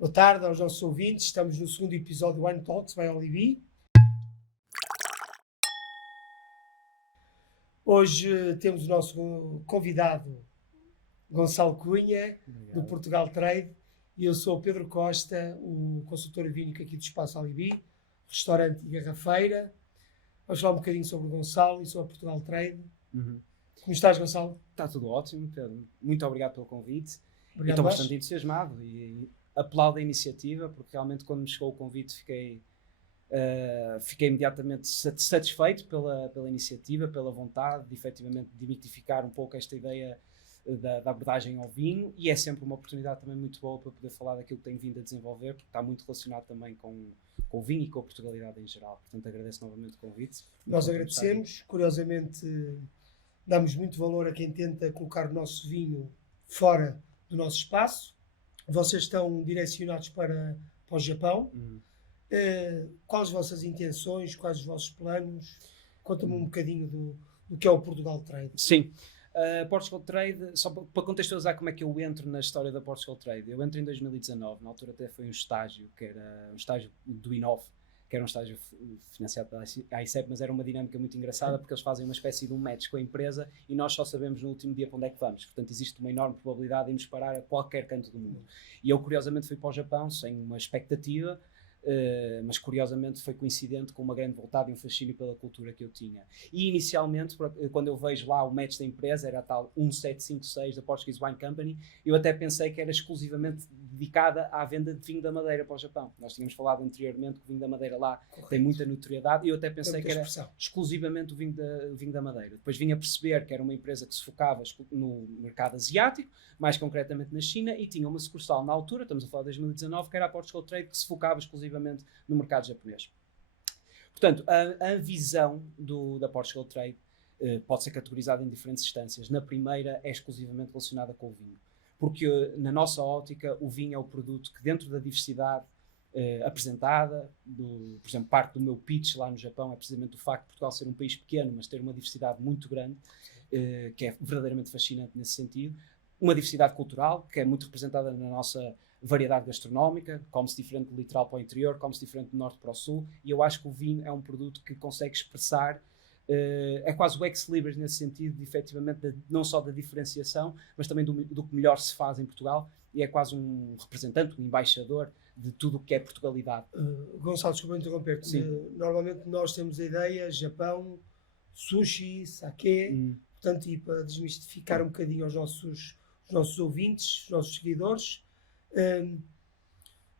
Boa tarde aos nossos ouvintes. Estamos no segundo episódio do Wine Talks by Olivi. Hoje temos o nosso convidado Gonçalo Cunha, do Portugal Trade, e eu sou o Pedro Costa, o consultor vínico aqui do Espaço Olivi, restaurante e garrafeira. Vamos falar um bocadinho sobre o Gonçalo e sobre o Portugal Trade. Como estás, Gonçalo? Está tudo ótimo, Pedro. Muito obrigado pelo convite. Obrigado. Estou bastante entusiasmado e aplaudo a iniciativa, porque realmente quando me chegou o convite fiquei imediatamente satisfeito pela iniciativa, pela vontade de efetivamente demitificar um pouco esta ideia da abordagem ao vinho, e é sempre uma oportunidade também muito boa para poder falar daquilo que tenho vindo a desenvolver, porque está muito relacionado também com o vinho e com a Portugalidade em geral. Portanto, agradeço novamente o convite. Nós agradecemos. Curiosamente, damos muito valor a quem tenta colocar o nosso vinho fora do nosso espaço. Vocês estão direcionados para o Japão. Quais as vossas intenções, quais os vossos planos? Conta-me um bocadinho do que é o Portugal Trade. Sim. Portugal Trade, só para contextualizar como é que eu entro na história da Portugal Trade, eu entro em 2019, na altura até foi um estágio, que era um estágio do Inov, que era um estágio financiado pela AICEP, mas era uma dinâmica muito engraçada, porque eles fazem uma espécie de um match com a empresa e nós só sabemos no último dia para onde é que vamos. Portanto, existe uma enorme probabilidade de nos parar a qualquer canto do mundo. E eu, curiosamente, fui para o Japão sem uma expectativa, mas curiosamente foi coincidente com uma grande vontade e um fascínio pela cultura que eu tinha. E inicialmente, quando eu vejo lá o match da empresa, era a tal 1756 da Portuguese Wine Company, eu até pensei que era exclusivamente dedicada à venda de vinho da Madeira para o Japão. Nós tínhamos falado anteriormente que o vinho da Madeira lá tem muita notoriedade, e eu até pensei que era exclusivamente o vinho da Madeira. Depois vim a perceber que era uma empresa que se focava no mercado asiático, mais concretamente na China, e tinha uma sucursal na altura, estamos a falar de 2019, que era a Portugal Trade, que se focava exclusivamente no mercado japonês. Portanto, a visão da Portugal Trade pode ser categorizada em diferentes instâncias. Na primeira é exclusivamente relacionada com o vinho, porque na nossa ótica o vinho é o produto que, dentro da diversidade apresentada, por exemplo, parte do meu pitch lá no Japão é precisamente o facto de Portugal ser um país pequeno, mas ter uma diversidade muito grande, que é verdadeiramente fascinante nesse sentido. Uma diversidade cultural, que é muito representada na nossa variedade gastronómica, come-se diferente do litoral para o interior, come-se diferente do norte para o sul, e eu acho que o vinho é um produto que consegue expressar, é quase o ex-libris nesse sentido, de, efetivamente, não só da diferenciação, mas também do que melhor se faz em Portugal, e é quase um representante, um embaixador de tudo o que é Portugalidade. Gonçalo, desculpa interromper-te. Normalmente nós temos a ideia, Japão, sushi, sake, portanto, e para desmistificar um bocadinho aos nossos ouvintes, os nossos seguidores,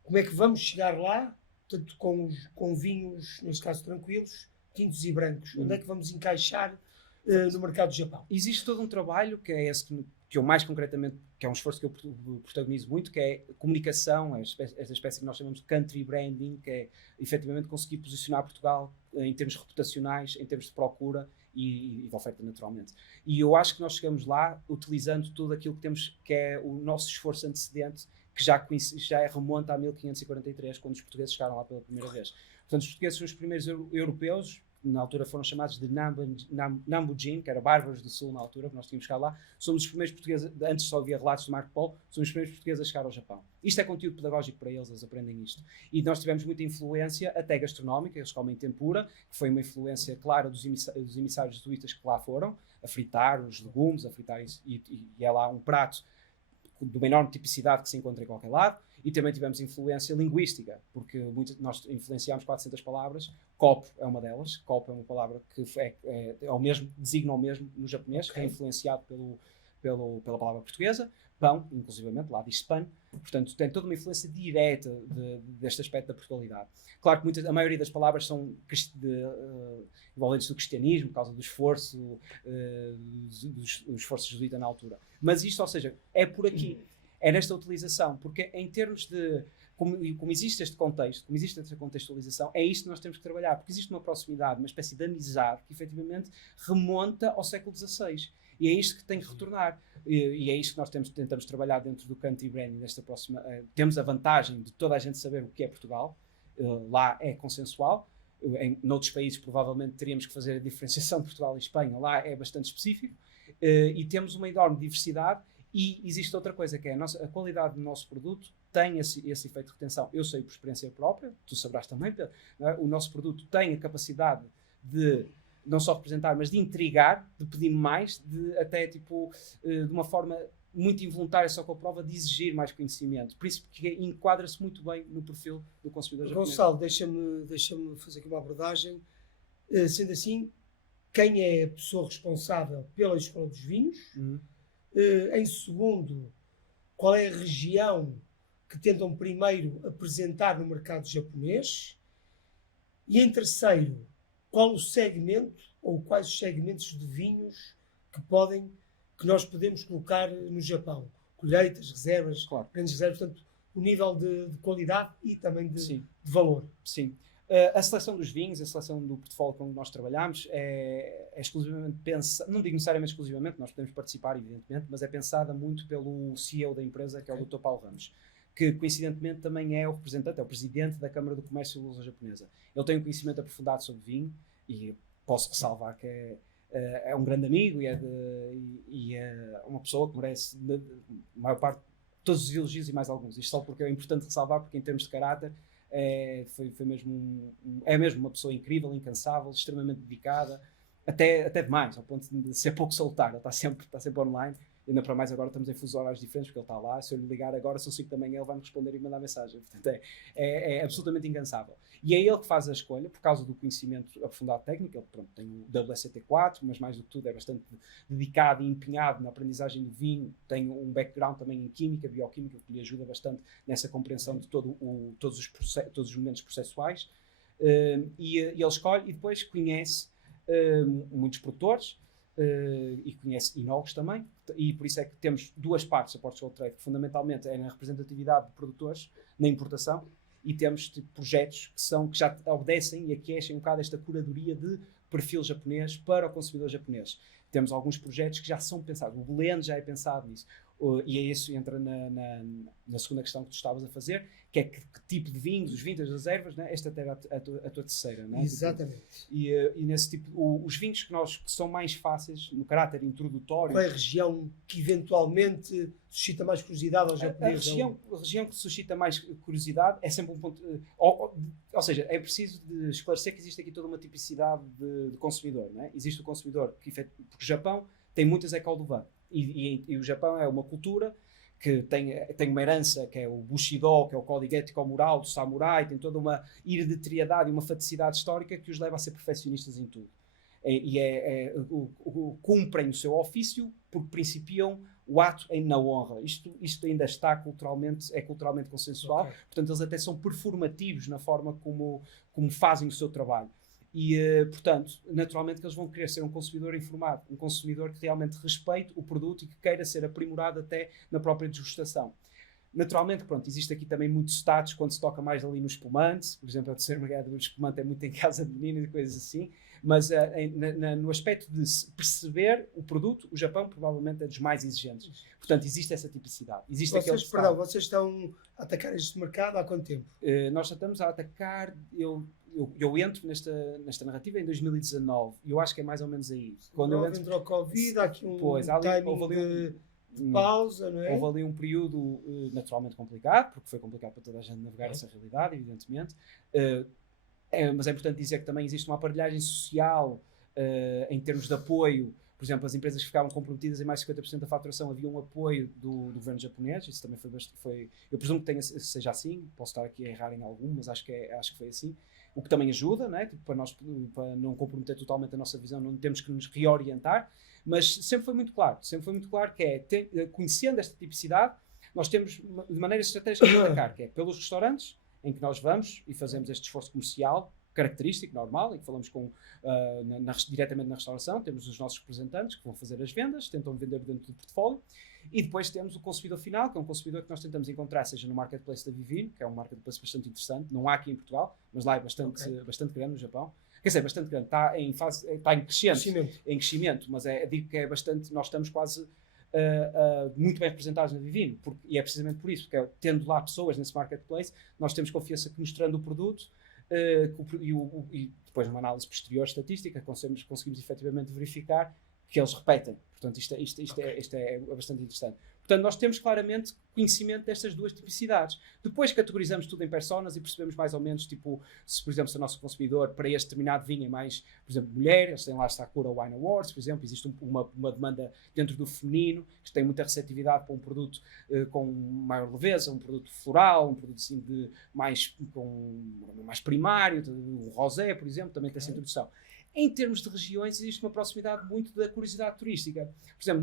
como é que vamos chegar lá, portanto, com vinhos, neste caso tranquilos, tintos e brancos? Onde é que vamos encaixar no mercado do Japão? Existe todo um trabalho, que é esse que eu mais concretamente, que é um esforço que eu protagonizo muito, que é comunicação, esta espécie que nós chamamos de country branding, que é efetivamente conseguir posicionar Portugal em termos reputacionais, em termos de procura e de oferta, naturalmente. E eu acho que nós chegamos lá utilizando tudo aquilo que temos, que é o nosso esforço antecedente, que já remonta a 1543, quando os portugueses chegaram lá pela primeira vez. Portanto, os portugueses são os primeiros europeus, na altura foram chamados de Nambujin, que era bárbaros do sul na altura, que nós tínhamos chegado lá. Somos os primeiros portugueses, antes só havia relatos do Marco Polo, somos os primeiros portugueses a chegar ao Japão. Isto é conteúdo pedagógico para eles, eles aprendem isto. E nós tivemos muita influência, até gastronómica, eles comem tempura, que foi uma influência clara dos emissários jesuítas que lá foram, a fritar os legumes, a fritar isso, e é lá um prato de uma enorme tipicidade que se encontra em qualquer lado. E também tivemos influência linguística, porque nós influenciámos 400 palavras. Copo é uma delas. Copo é uma palavra que é o mesmo, designa o mesmo no japonês, que é influenciado pela palavra portuguesa. Pão, inclusivamente, lá diz pan. Portanto, tem toda uma influência direta deste aspecto da Portugalidade. Claro que a maioria das palavras são envolventes do cristianismo, por causa do esforço jesuíta na altura. Mas isto, ou seja, é por aqui. É nesta utilização, porque em termos de como existe este contexto, como existe esta contextualização, é isto que nós temos que trabalhar, porque existe uma proximidade, uma espécie de amizade que efetivamente remonta ao século XVI, e é isto que tem que retornar, e é isto que nós tentamos trabalhar dentro do country branding desta próxima. Temos a vantagem de toda a gente saber o que é Portugal, lá é consensual. Noutros países provavelmente teríamos que fazer a diferenciação de Portugal e Espanha, lá é bastante específico, e temos uma enorme diversidade. E existe outra coisa, que é a qualidade do nosso produto tem esse efeito de retenção. Eu sei por experiência própria, tu saberás também, Pedro, não é? O nosso produto tem a capacidade de não só representar, mas de intrigar, de pedir mais, de até tipo, de uma forma muito involuntária, só com a prova, de exigir mais conhecimento. Por isso que enquadra-se muito bem no perfil do consumidor japonês. Gonçalo, deixa-me fazer aqui uma abordagem. Sendo assim, quem é a pessoa responsável pela escolha dos vinhos? Em segundo, qual é a região que tentam primeiro apresentar no mercado japonês? E em terceiro, qual o segmento ou quais os segmentos de vinhos que nós podemos colocar no Japão? Colheitas, reservas, claro, grandes reservas, portanto, o nível de qualidade e também de valor. Sim. A seleção dos vinhos, a seleção do portfólio com que nós trabalhamos é exclusivamente pensada, não digo necessariamente exclusivamente, nós podemos participar, evidentemente, mas é pensada muito pelo CEO da empresa, que é o Dr. Paulo Ramos, que coincidentemente também é o representante, é o presidente da Câmara do Comércio e Indústria Japonesa. Ele tem um conhecimento aprofundado sobre vinho e posso ressalvar que é um grande amigo e é uma pessoa que merece, a maior parte, todos os elogios e mais alguns. Isto só porque é importante ressalvar, porque em termos de caráter, foi mesmo é mesmo uma pessoa incrível, incansável, extremamente dedicada, até demais, ao ponto de ser pouco solitário. Ele está sempre online, ainda para mais agora estamos em fusos horários diferentes, porque ele está lá. Se eu lhe ligar agora, são 5 da manhã, ele vai-me responder e mandar mensagem. Portanto, é absolutamente incansável. E é ele que faz a escolha, por causa do conhecimento aprofundado técnico. Ele, pronto, tem o WSET4, mas mais do que tudo é bastante dedicado e empenhado na aprendizagem do vinho. Tem um background também em química, bioquímica, que lhe ajuda bastante nessa compreensão de todos os momentos processuais. E ele escolhe e depois conhece muitos produtores, e conhece enólogos também, e por isso é que temos duas partes da Portugal Trade, que fundamentalmente é na representatividade de produtores, na importação, e temos tipo, projetos que já obedecem e aquecem um bocado esta curadoria de perfil japonês para o consumidor japonês. Temos alguns projetos que já são pensados, o Blend já é pensado nisso, e é isso entra na segunda questão que tu estavas a fazer, que é que tipo de vinhos, os vinhos, as reservas, né? Esta até era a tua terceira, né? Exatamente. E nesse tipo, os vinhos que são mais fáceis no caráter introdutório. Qual é a região que eventualmente suscita mais curiosidade aos japoneses? A região que suscita mais curiosidade é sempre um ponto. Ou seja, é preciso de esclarecer que existe aqui toda uma tipicidade de consumidor, né? Existe o consumidor porque o Japão tem muitas écoles do van. E o Japão é uma cultura que tem uma herança, que é o Bushido, que é o código ético-moral do samurai, tem toda uma hereditariedade e uma faticidade histórica que os leva a ser perfeccionistas em tudo. Cumprem o seu ofício porque principiam o ato na honra. Isto ainda está culturalmente consensual, okay. Portanto eles até são performativos na forma como fazem o seu trabalho. E, portanto, naturalmente que eles vão querer ser um consumidor informado, um consumidor que realmente respeite o produto e que queira ser aprimorado até na própria degustação. Naturalmente, pronto, existe aqui também muitos status quando se toca mais ali no espumante, por exemplo, a terceira mergulhada do espumante é muito em casa de meninas e coisas assim, mas no aspecto de perceber o produto, o Japão provavelmente é dos mais exigentes. Portanto, existe essa tipicidade. Vocês estão a atacar este mercado há quanto tempo? Nós estamos a atacar... Eu entro nesta narrativa em 2019 e eu acho que é mais ou menos aí. Quando eu entro ao Covid, há aqui timing de pausa, não é? Houve ali um período naturalmente complicado, porque foi complicado para toda a gente navegar essa realidade, evidentemente. Mas é importante dizer que também existe uma aparelhagem social em termos de apoio. Por exemplo, as empresas que ficavam comprometidas em mais de 50% da faturação, havia um apoio do governo japonês. Isso também foi eu presumo que seja assim, posso estar aqui a errar em algum, mas acho que foi assim. O que também ajuda, né? Tipo, para não comprometer totalmente a nossa visão, não temos que nos reorientar, mas sempre foi muito claro que conhecendo esta tipicidade, nós temos de maneira estratégica de atacar, que é pelos restaurantes, em que nós vamos e fazemos este esforço comercial característico, normal, em que falamos diretamente na restauração, temos os nossos representantes que vão fazer as vendas, tentam vender dentro do portfólio, e depois temos o consumidor final, que é um consumidor que nós tentamos encontrar, seja no marketplace da Vivino, que é um marketplace bastante interessante, não há aqui em Portugal, mas lá é bastante grande no Japão. Quer dizer, bastante grande, está em crescimento, mas digo que é bastante, nós estamos quase muito bem representados na Vivino, e é precisamente por isso, porque tendo lá pessoas nesse marketplace, nós temos confiança que mostrando o produto, e depois numa análise posterior estatística conseguimos efetivamente verificar que eles repetem. Portanto, isto é bastante interessante. Portanto, nós temos claramente conhecimento destas duas tipicidades. Depois categorizamos tudo em personas e percebemos mais ou menos, tipo, se, por exemplo, se o nosso consumidor, para este determinado vinho, é mais, por exemplo, mulher, eles têm lá a Sakura Wine Awards, por exemplo, existe uma demanda dentro do feminino, que tem muita receptividade para um produto com maior leveza, um produto floral, um produto assim mais primário, o rosé, por exemplo, também tem essa introdução. Em termos de regiões, existe uma proximidade muito da curiosidade turística. Por exemplo,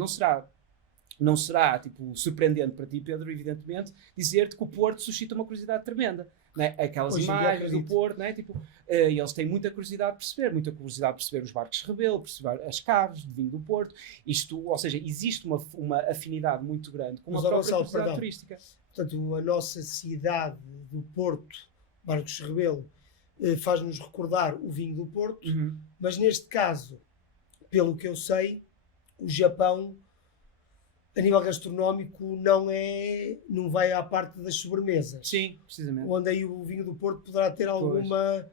não será tipo, surpreendente para ti, Pedro, evidentemente, dizer-te que o Porto suscita uma curiosidade tremenda. Né? Aquelas Hoje em dia imagens do acredito. Porto, né? Tipo, eles têm muita curiosidade de perceber os barcos de Rebelo, perceber as caves de vinho do Porto. Ou seja, existe uma afinidade muito grande com a própria curiosidade turística. Portanto, a nossa cidade do Porto, Barcos de Rebelo, faz-nos recordar o vinho do Porto, mas neste caso, pelo que eu sei, o Japão, a nível gastronómico, não vai à parte das sobremesas. Sim, precisamente. Onde aí o vinho do Porto poderá ter alguma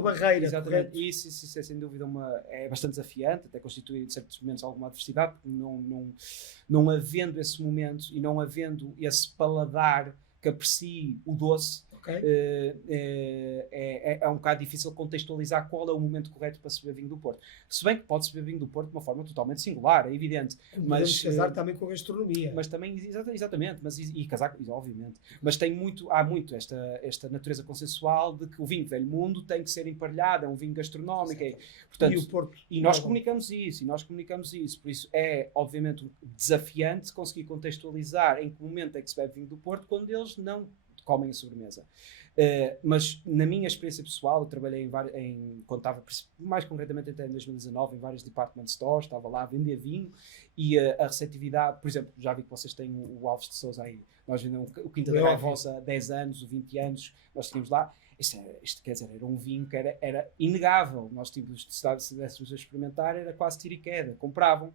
barreira. Exatamente. Isso é sem dúvida é bastante desafiante, até constitui em certos momentos alguma adversidade, porque não havendo esse momento e não havendo esse paladar que aprecie o doce, Okay. É um bocado difícil contextualizar qual é o momento correto para se beber vinho do Porto. Se bem que pode-se beber vinho do Porto de uma forma totalmente singular, é evidente. Mas casar também com a gastronomia. Mas também, exatamente, e casar, obviamente. Mas há muito esta natureza consensual de que o vinho velho mundo tem que ser emparelhado, é um vinho gastronómico. Portanto, e o Porto. nós comunicamos isso. Por isso é, obviamente, desafiante conseguir contextualizar em que momento é que se bebe vinho do Porto quando eles não comem a sobremesa. Mas na minha experiência pessoal, eu trabalhei quando estava, mais concretamente até em 2019, em vários department stores, estava lá a vender vinho e a receptividade, por exemplo, já vi que vocês têm o Alves de Sousa aí, nós vendemos o Quinta da Gaivosa há 10 anos, 20 anos, nós tínhamos lá, isto quer dizer, era um vinho que era inegável, nós tínhamos, se dessemos a experimentar, era quase tiro e queda, compravam,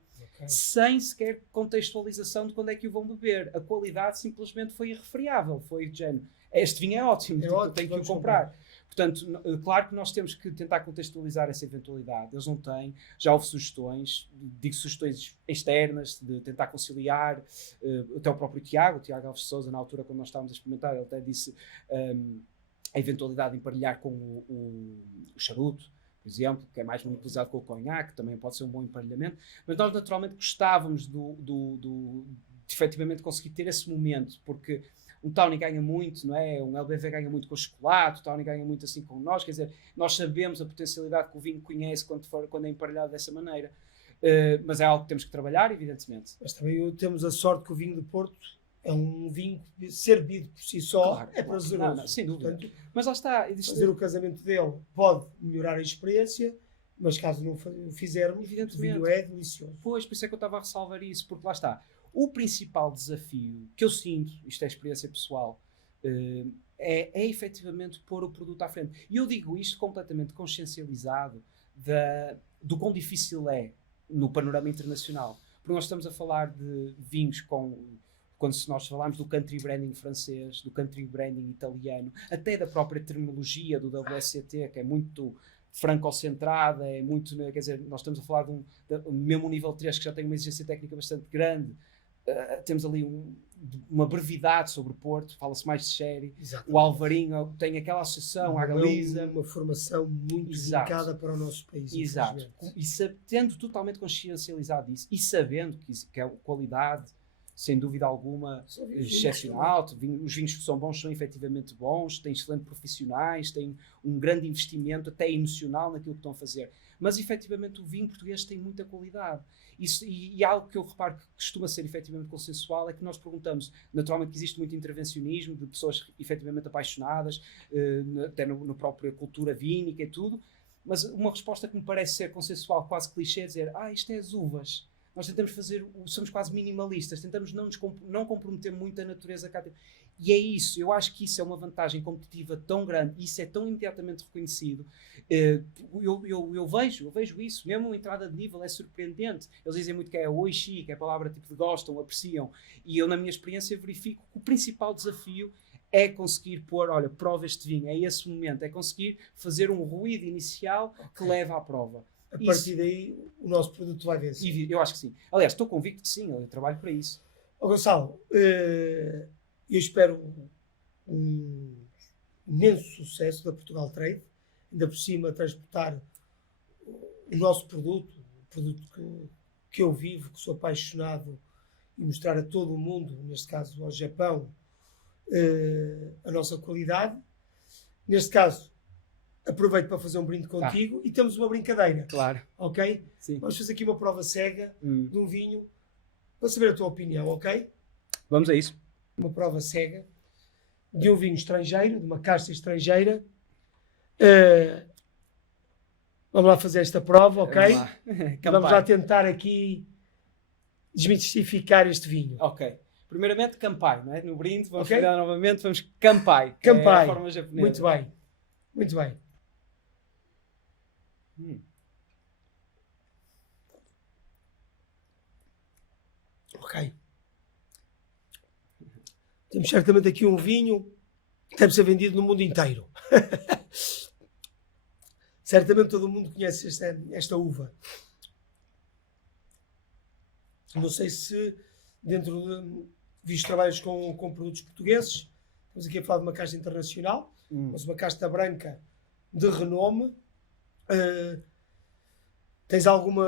sem sequer contextualização de quando é que o vão beber, a qualidade simplesmente foi irrefriável, foi de género, este vinho é ótimo, tenho que o comprar. Portanto, claro que nós temos que tentar contextualizar essa eventualidade. Eles não têm. Já houve sugestões, digo sugestões externas, de tentar conciliar. Até o próprio Tiago Alves de Sousa, na altura, quando nós estávamos a experimentar, ele até disse a eventualidade de emparelhar com o charuto, por exemplo, que é mais monopolizado com o conhaque, também pode ser um bom emparelhamento. Mas nós, naturalmente, gostávamos de efetivamente conseguir ter esse momento, porque um Tawny ganha muito, não é? Um LBV ganha muito com o chocolate, o Tawny ganha muito assim com nós, quer dizer, nós sabemos a potencialidade que o vinho conhece quando é emparelhado dessa maneira. Mas é algo que temos que trabalhar, evidentemente. Mas também temos a sorte que o vinho do Porto é um vinho que, ser bebido por si só, claro, é prazeroso. Não, sem dúvida. Portanto, mas lá está. Fazer o casamento dele pode melhorar a experiência, mas caso não o fizermos, o vinho é delicioso. Pois, por isso é que eu estava a ressalvar isso, porque lá está. O principal desafio que eu sinto, isto é experiência pessoal, é efetivamente pôr o produto à frente. E eu digo isto completamente consciencializado do quão difícil é no panorama internacional. Porque nós estamos a falar de vinhos quando nós falamos do country branding francês, do country branding italiano, até da própria terminologia do WSET, que é muito francocentrada, é muito, quer dizer, nós estamos a falar de mesmo nível 3, que já tem uma exigência técnica bastante grande. Temos ali uma brevidade sobre o Porto, fala-se mais de sherry. Exatamente. O Alvarinho tem aquela associação à Galiza. Uma formação muito dedicada para o nosso país. Exato. E tendo totalmente consciencializado isso e sabendo que é qualidade, sem dúvida alguma, excepcional. Os vinhos que são bons são efetivamente bons, têm excelentes profissionais, têm um grande investimento, até emocional, naquilo que estão a fazer. Mas, efetivamente, o vinho português tem muita qualidade. E algo que eu reparo que costuma ser efetivamente consensual é que nós perguntamos, naturalmente que existe muito intervencionismo de pessoas efetivamente apaixonadas, até na própria cultura vínica e tudo, mas uma resposta que me parece ser consensual, quase clichê, é dizer, isto é as uvas. Nós tentamos somos quase minimalistas, tentamos não comprometer muito a natureza cá. E é isso, eu acho que isso é uma vantagem competitiva tão grande, e isso é tão imediatamente reconhecido. Eu vejo isso, mesmo a entrada de nível é surpreendente. Eles dizem muito que é oishi, que é a palavra tipo de gostam, apreciam, e eu na minha experiência verifico que o principal desafio é conseguir pôr, olha, prova este vinho, é esse momento, é conseguir fazer um ruído inicial que leva à prova. A partir daí o nosso produto vai vencer. Eu acho que sim. Aliás, estou convicto que sim, eu trabalho para isso. Gonçalo, eu espero um imenso sucesso da Portugal Trade, ainda por cima transportar o nosso produto, o produto que eu vivo, que sou apaixonado, e mostrar a todo o mundo, neste caso ao Japão, a nossa qualidade. Neste caso, aproveito para fazer um brinde contigo e temos uma brincadeira. Claro. Ok? Sim. Vamos fazer aqui uma prova cega de um vinho para saber a tua opinião, ok? Vamos a isso. Uma prova cega de um vinho estrangeiro, de uma casta estrangeira. Vamos lá fazer esta prova, ok? Vamos lá tentar aqui desmistificar este vinho. Ok. Primeiramente, Kampai, não é? No brinde, vamos fazer novamente, vamos Kampai. Kampai. É a forma japonesa. Muito bem. Muito bem. Ok. Temos certamente aqui um vinho que deve ser vendido no mundo inteiro. Certamente todo mundo conhece esta uva. Não sei se dentro de visto trabalhos com produtos portugueses, estamos aqui a falar de uma casta internacional, mas uma casta branca de renome. Tens alguma...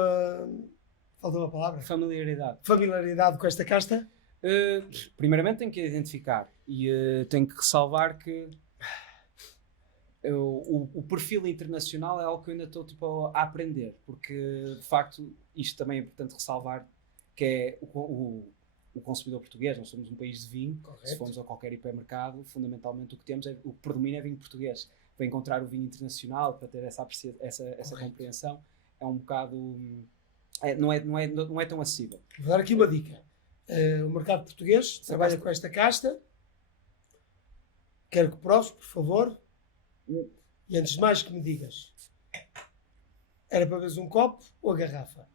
falta uma palavra? Familiaridade com esta casta? Primeiramente tenho que identificar e tenho que ressalvar que o perfil internacional é algo que eu ainda estou tipo, a aprender, porque de facto isto também é importante ressalvar, que é o consumidor português. Nós somos um país de vinho. Correto. Se formos a qualquer hipermercado, fundamentalmente o que temos o que predomina é vinho português. Para encontrar o vinho internacional, para ter essa compreensão, é um bocado não é tão acessível. Vou dar aqui uma dica. O mercado português trabalha com esta casta. Quero que proves, por favor. E antes de mais que me digas, era para veres um copo ou a garrafa?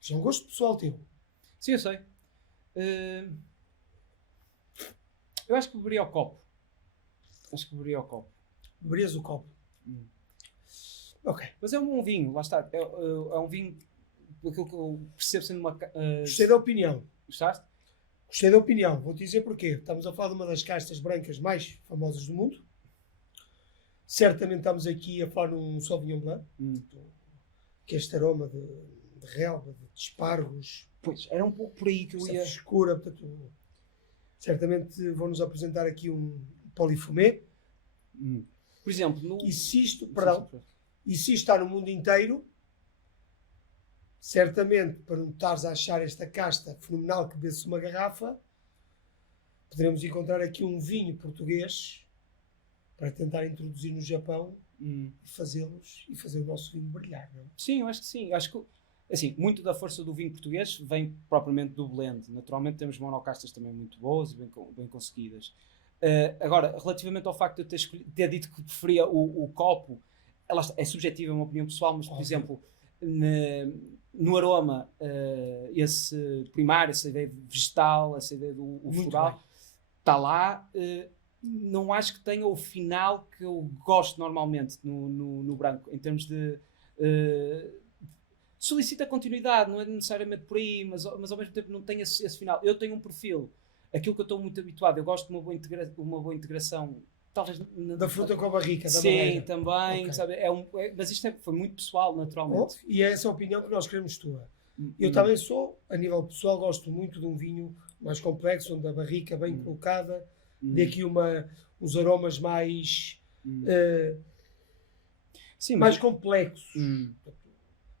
Isto é um gosto pessoal teu. Sim, eu sei. Eu acho que beberia o copo. Beberias o copo? Ok. Mas é um bom vinho, lá está. É um vinho, aquilo que eu percebo sendo uma... Gostei da opinião. Gostaste? Gostei da opinião. Vou-te dizer porquê. Estamos a falar de uma das castas brancas mais famosas do mundo. Certamente estamos aqui a falar num Sauvignon Blanc. Que é este aroma de relva, de espargos. Pois, era um pouco por aí que eu ia... escura, portanto... Certamente vão-nos apresentar aqui um Polifumé. Por exemplo... E se isto está no mundo inteiro... Certamente, para não estares a achar esta casta fenomenal que bebe-se uma garrafa, poderemos encontrar aqui um vinho português para tentar introduzir no Japão e fazer o nosso vinho brilhar, não é? Sim, eu acho que sim. Acho que, assim, muito da força do vinho português vem propriamente do blend. Naturalmente temos monocastas também muito boas e bem conseguidas. Agora, relativamente ao facto de eu ter dito que preferia o copo, é subjetiva, é uma opinião pessoal, mas, por exemplo... No aroma, esse primário, essa ideia vegetal, essa ideia do floral, está lá. Não acho que tenha o final que eu gosto normalmente no branco, em termos de... solicita continuidade, não é necessariamente por aí, mas ao mesmo tempo não tem esse final. Eu tenho um perfil, aquilo que eu estou muito habituado, eu gosto de uma boa integração, talvez da fruta com a barrica. Sim, também, okay. Sabe? Mas isto foi muito pessoal, naturalmente. E é essa a opinião que nós queremos tua. Eu também sou, a nível pessoal, gosto muito de um vinho mais complexo, onde a barrica bem colocada, dê aqui uns aromas mais sim, mais complexos.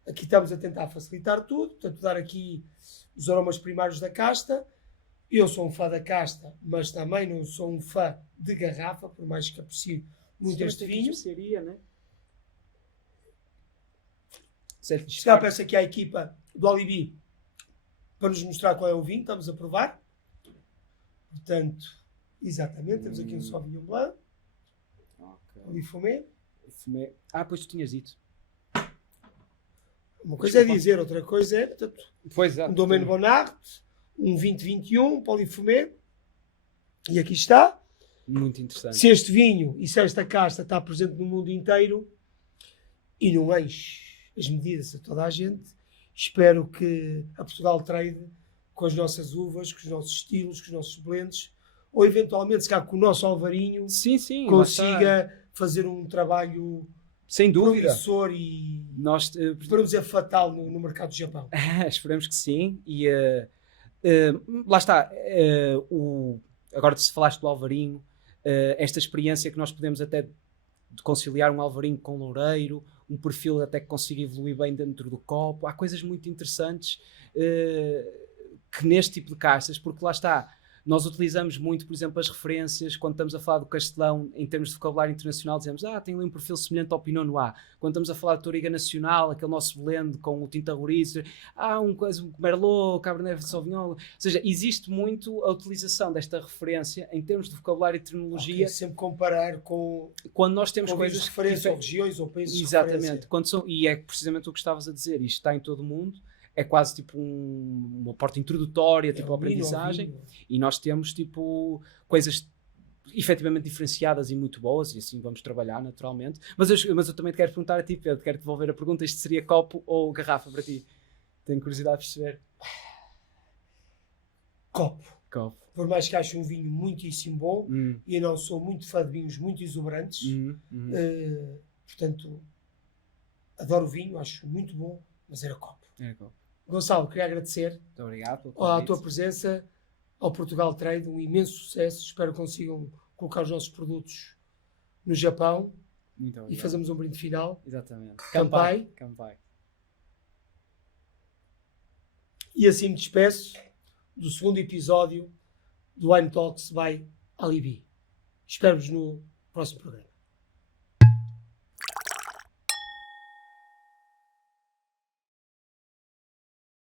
Aqui estamos a tentar facilitar tudo, portanto dar aqui os aromas primários da casta. Eu sou um fã da casta, mas também não sou um fã de garrafa, por mais que aprecie muito este vinho. Né? Já peço aqui à equipa do Alibi para nos mostrar qual é o vinho, estamos a provar. Portanto, exatamente, temos aqui um Sauvignon Blanc, Polifumé. Pois tu tinhas dito. Uma coisa é dizer, outra coisa é, portanto, um Domaine Bonnard, um 2021, um Polifumé, e aqui está. Muito interessante. Se este vinho e se esta casta está presente no mundo inteiro e não enche as medidas a toda a gente, Espero que a Portugal Trade, com as nossas uvas, com os nossos estilos, com os nossos blends, ou eventualmente, se calhar, com o nosso Alvarinho, Sim, sim. consiga fazer um trabalho sem dúvida. promissor e, Nós, para não dizer fatal, no mercado do Japão. esperemos que sim. E lá está. Agora, se falaste do Alvarinho, esta experiência que nós podemos até de conciliar um Alvarinho com loureiro, um perfil até que consiga evoluir bem dentro do copo. Há coisas muito interessantes que neste tipo de castas, porque lá está, nós utilizamos muito, por exemplo, as referências, quando estamos a falar do Castelão, em termos de vocabulário internacional, dizemos, tem ali um perfil semelhante ao Pinot Noir. Quando estamos a falar de Touriga Nacional, aquele nosso blend com o Tinta Roriz, um Merlot, Cabernet Sauvignon, ou seja, existe muito a utilização desta referência em termos de vocabulário e terminologia. Sempre comparar com quando nós temos com coisas de referência, ou regiões, ou países exatamente, e é precisamente o que estavas a dizer, isto está em todo o mundo. É quase tipo uma porta introdutória, tipo aprendizagem, e nós temos tipo coisas efetivamente diferenciadas e muito boas, e assim vamos trabalhar naturalmente. Mas eu também te quero perguntar a ti, Pedro, quero devolver a pergunta: isto seria copo ou garrafa para ti? Tenho curiosidade de perceber. Copo. Por mais que ache um vinho muitíssimo bom, e eu não sou muito fã de vinhos muito exuberantes, portanto, adoro vinho, acho muito bom, mas era copo. Gonçalo, queria agradecer muito obrigado a tua presença, ao Portugal Trade, um imenso sucesso. Espero que consigam colocar os nossos produtos no Japão. Muito obrigado. E fazemos um brinde final. Exatamente. Kanpai. E assim me despeço do segundo episódio do Wine Talks by Alibi. Espero-vos no próximo programa.